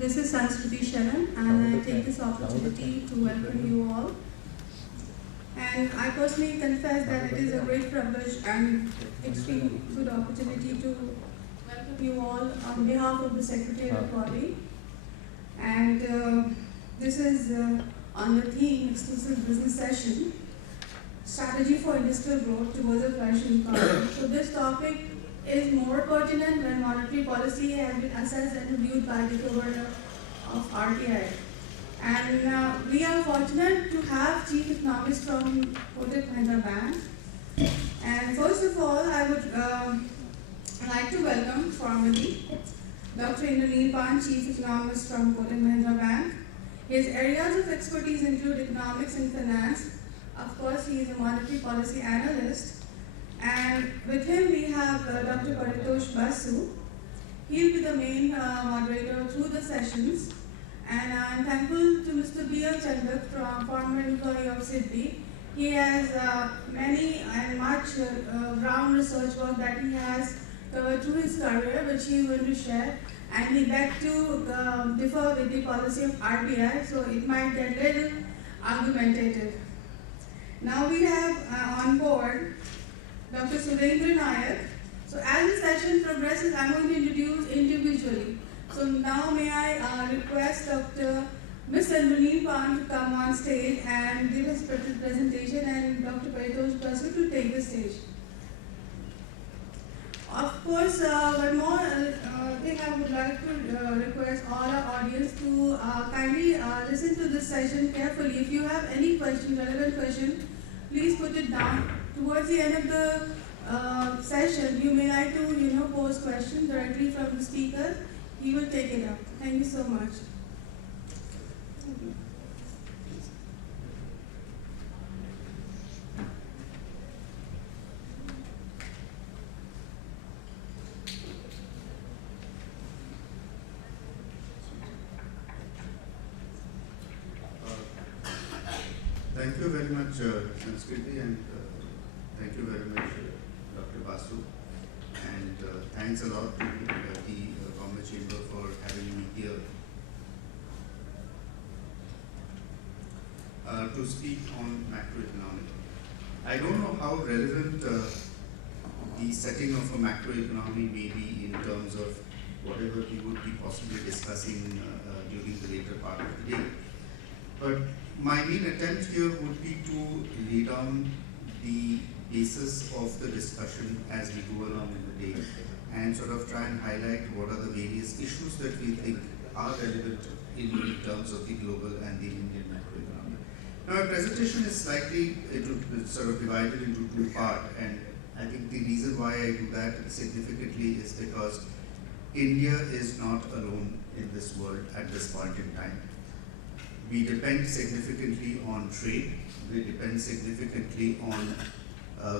This is Sanskriti Sharan, and I take this opportunity to welcome you all. And I personally confess that it is a great privilege and extremely good opportunity to welcome you all on behalf of the Secretariat body. And this is on the theme exclusive business session, strategy for industrial growth towards a flourishing economy. So this topic is more pertinent when monetary policy has been assessed and reviewed by the governor of RBI. And we are fortunate to have chief economist from Kotak Mahindra Bank. And first of all, I would like to welcome formally Dr. Indraneel Pan, chief economist from Kotak Mahindra Bank. His areas of expertise include economics and finance. Of course, he is a monetary policy analyst. And with him, we have Dr. Paritosh Basu. He'll be the main moderator through the sessions. And I'm thankful to Mr. B.L. Chandak, former employee of SIDBI. He has many and much ground research work that he has covered through his career, which he is going to share. And he begged to differ with the policy of RBI, so it might get a little argumentative. Now we have on board Dr. Surendra Nayak. So as the session progresses, I'm going to introduce individually. So now may I request Dr. Ms. Indraneel Pan to come on stage and give his presentation, and Dr. Paritosh Basu to take the stage. Of course, one more thing I would like to request all our audience to kindly listen to this session carefully. If you have any question, relevant question, please put it down. Towards the end of the session, you may like to pose questions directly from the speaker. He will take it up. Thank you so much. Thank you very much, Sanskriti, and thank you very much, Dr. Basu, and thanks a lot to the Commerce Chamber for having me here to speak on macroeconomic. I don't know how relevant the setting of a macroeconomy may be in terms of whatever we would be possibly discussing during the later part of the day, but my main attempt here would be to lay down the basis of the discussion as we go along in the day and sort of try and highlight what are the various issues that we think are relevant in terms of the global and the Indian macroeconomy. Now, my presentation is slightly sort of divided into two parts, and I think the reason why I do that significantly is because India is not alone in this world at this point in time. We depend significantly on trade. We depend significantly on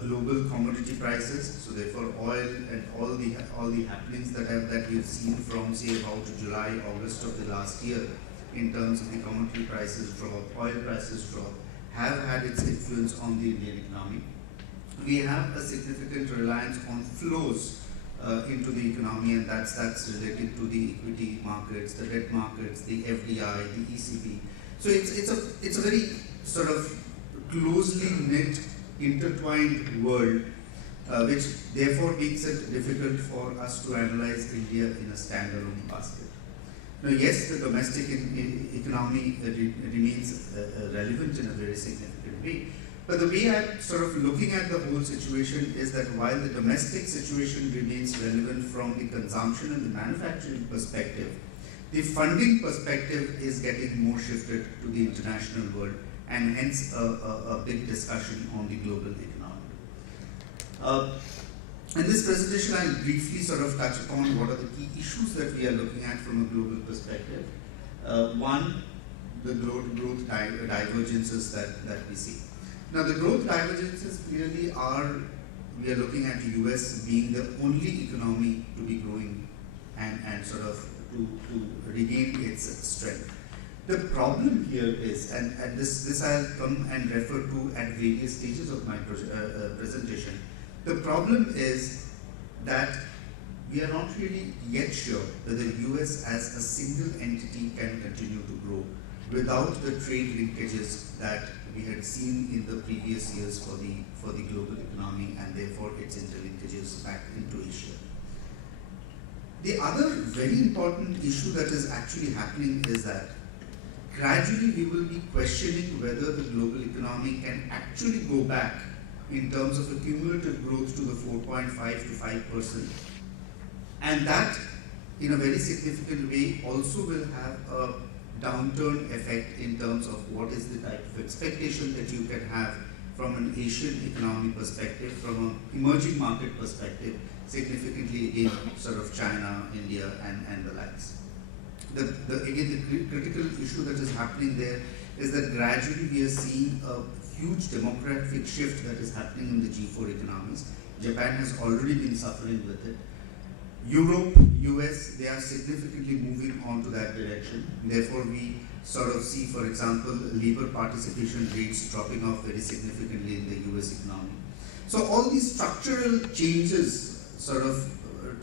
global commodity prices. So therefore, oil and all the happenings that we've seen from say about July, August of the last year, in terms of the commodity prices drop, oil prices drop, have had its influence on the Indian economy. We have a significant reliance on flows into the economy, and that's related to the equity markets, the debt markets, the FDI, the ECB. So it's a very sort of closely knit, intertwined world, which therefore makes it difficult for us to analyze India in a standalone basket. Now, yes, the domestic economy remains relevant in a very significant way, but the way I'm sort of looking at the whole situation is that while the domestic situation remains relevant from the consumption and the manufacturing perspective, the funding perspective is getting more shifted to the international world, and hence a big discussion on the global economy. In this presentation, I'll briefly sort of touch upon what are the key issues that we are looking at from a global perspective. One, the growth divergences that we see. Now, the growth divergences clearly are, we are looking at the US being the only economy to be growing and sort of to regain its strength. The problem here is, and this I'll come and refer to at various stages of my presentation, the problem is that we are not really yet sure whether US as a single entity can continue to grow without the trade linkages that we had seen in the previous years for the global economy and therefore its interlinkages back into Asia. The other very important issue that is actually happening is that gradually we will be questioning whether the global economy can actually go back in terms of a cumulative growth to the 4.5 to 5%. And that, in a very significant way, also will have a downturn effect in terms of what is the type of expectation that you can have from an Asian economy perspective, from an emerging market perspective, significantly again sort of China, India and the likes. Again, the critical issue that is happening there is that gradually we are seeing a huge demographic shift that is happening in the G4 economies. Japan has already been suffering with it. Europe, US, they are significantly moving on to that direction. Therefore, we sort of see, for example, labor participation rates dropping off very significantly in the US economy. So all these structural changes sort of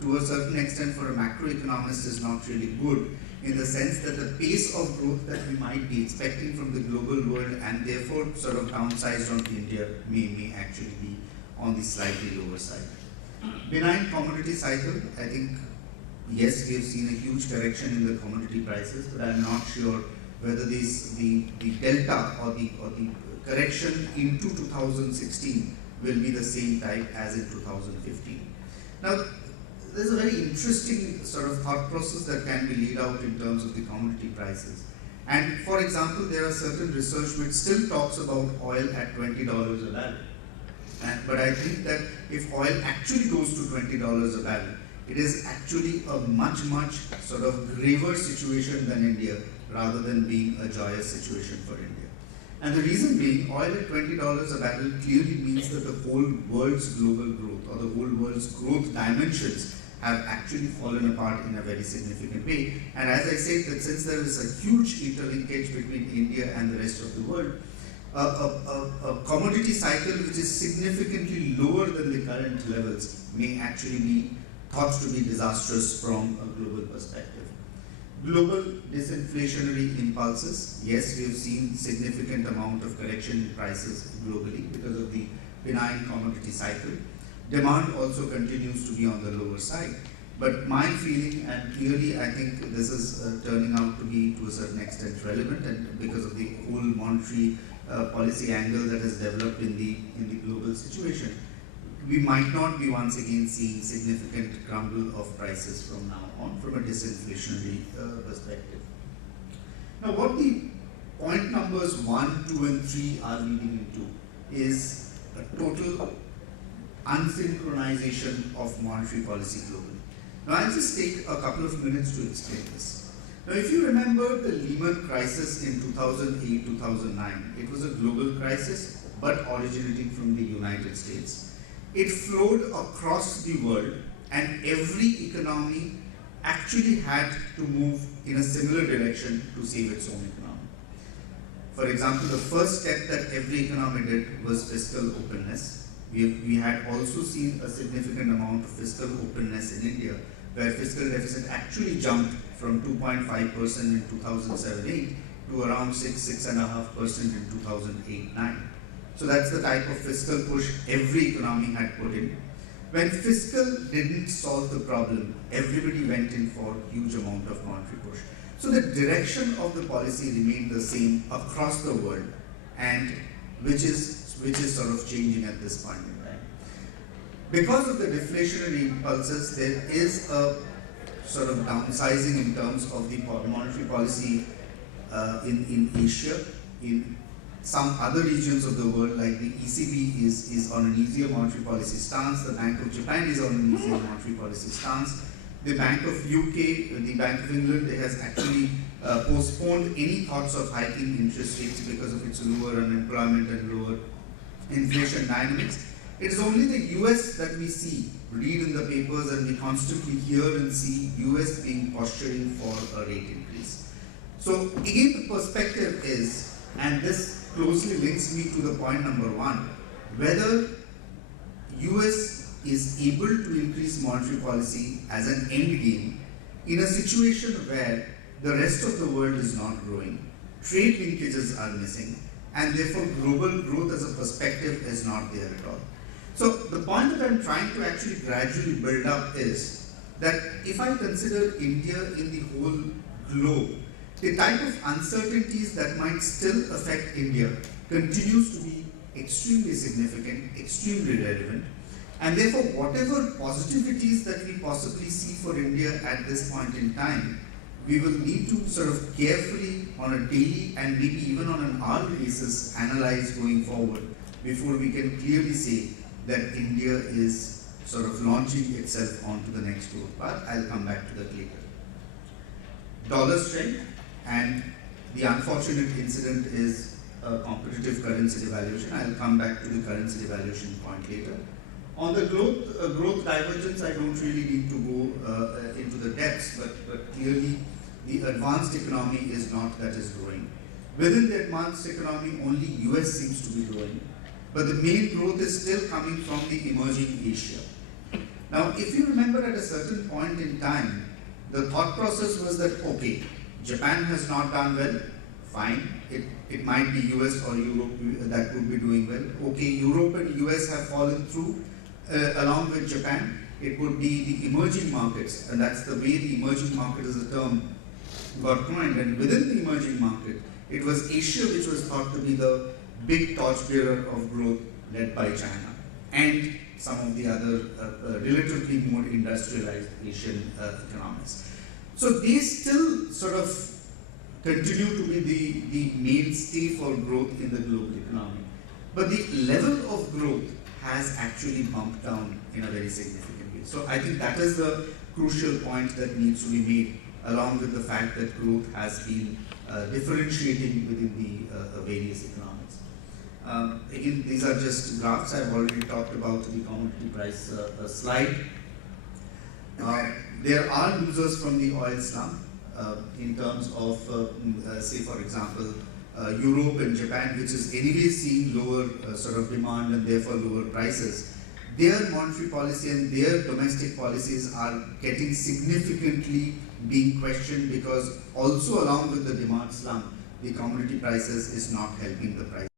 to a certain extent for a macroeconomist is not really good, in the sense that the pace of growth that we might be expecting from the global world and therefore sort of downsized on India may actually be on the slightly lower side. Benign commodity cycle, I think, yes, we have seen a huge correction in the commodity prices, but I'm not sure whether the delta or the correction into 2016 will be the same type as in 2015. Now, there's a very interesting sort of thought process that can be laid out in terms of the commodity prices. And for example, there are certain research which still talks about oil at $20 a barrel. But I think that if oil actually goes to $20 a barrel, it is actually a much sort of graver situation than India, rather than being a joyous situation for India. And the reason being, oil at $20 a barrel clearly means that the whole world's global growth or the whole world's growth dimensions have actually fallen apart in a very significant way. And as I said, that since there is a huge interlinkage between India and the rest of the world, a commodity cycle which is significantly lower than the current levels may actually be thought to be disastrous from a global perspective. Global disinflationary impulses, yes, we have seen significant amount of correction in prices globally because of the benign commodity cycle. Demand also continues to be on the lower side. But my feeling, and clearly I think this is turning out to be to a certain extent relevant, and because of the whole monetary policy angle that has developed in the global situation, we might not be once again seeing significant crumble of prices from now on from a disinflationary perspective. Now, what the point numbers 1, 2, and 3 are leading into is a total unsynchronization of monetary policy globally. Now, I'll just take a couple of minutes to explain this. Now, if you remember the Lehman crisis in 2008-2009, it was a global crisis, but originating from the United States. It flowed across the world, and every economy actually had to move in a similar direction to save its own economy. For example, the first step that every economy did was fiscal openness. We had also seen a significant amount of fiscal openness in India, where fiscal deficit actually jumped from 2.5% in 2007-8 to around 6.5% in 2008-9. So that's the type of fiscal push every economy had put in. When fiscal didn't solve the problem, everybody went in for a huge amount of monetary push. So the direction of the policy remained the same across the world, and which is sort of changing at this point in time. Because of the deflationary impulses, there is a sort of downsizing in terms of the monetary policy in Asia. In some other regions of the world, like the ECB is on an easier monetary policy stance, the Bank of Japan is on an easier monetary policy stance, the Bank of UK, the Bank of England has actually postponed any thoughts of hiking interest rates because of its lower unemployment and lower inflation dynamics. It is only the US that we see, read in the papers, and we constantly hear and see US being posturing for a rate increase. So again, the perspective is, and this closely links me to the point number 1, whether US is able to increase monetary policy as an end game in a situation where the rest of the world is not growing, trade linkages are missing, and therefore global growth as a perspective is not there at all. So the point that I'm trying to actually gradually build up is that if I consider India in the whole globe, the type of uncertainties that might still affect India continues to be extremely significant, extremely relevant, and therefore whatever positivities that we possibly see for India at this point in time, we will need to sort of carefully on a daily and maybe even on an hour basis analyze going forward before we can clearly say that India is sort of launching itself onto the next growth path. I'll come back to that later. Dollar strength and the unfortunate incident is a competitive currency devaluation. I'll come back to the currency devaluation point later. On the growth divergence, I don't really need to go into the depths, but clearly the advanced economy is not that is growing. Within the advanced economy, only US seems to be growing, but the main growth is still coming from the emerging Asia. Now, if you remember at a certain point in time, the thought process was that, okay, Japan has not done well, fine, it might be US or Europe that would be doing well. Okay, Europe and US have fallen through along with Japan. It would be the emerging markets, and that's the way the emerging market as a term got coined. And within the emerging market, it was Asia which was thought to be the big torchbearer of growth led by China and some of the other relatively more industrialized Asian economies. So they still sort of continue to be the mainstay for growth in the global economy. But the level of growth has actually bumped down in a very significant way. So I think that is the crucial point that needs to be made, along with the fact that growth has been differentiating within the various economies. Again, these are just graphs. I've already talked about the commodity price slide. There are losers from the oil slump in terms of, say for example, Europe and Japan, which is anyway seeing lower sort of demand and therefore lower prices. Their monetary policy and their domestic policies are getting significantly being questioned, because also along with the demand slump, the commodity prices is not helping the price.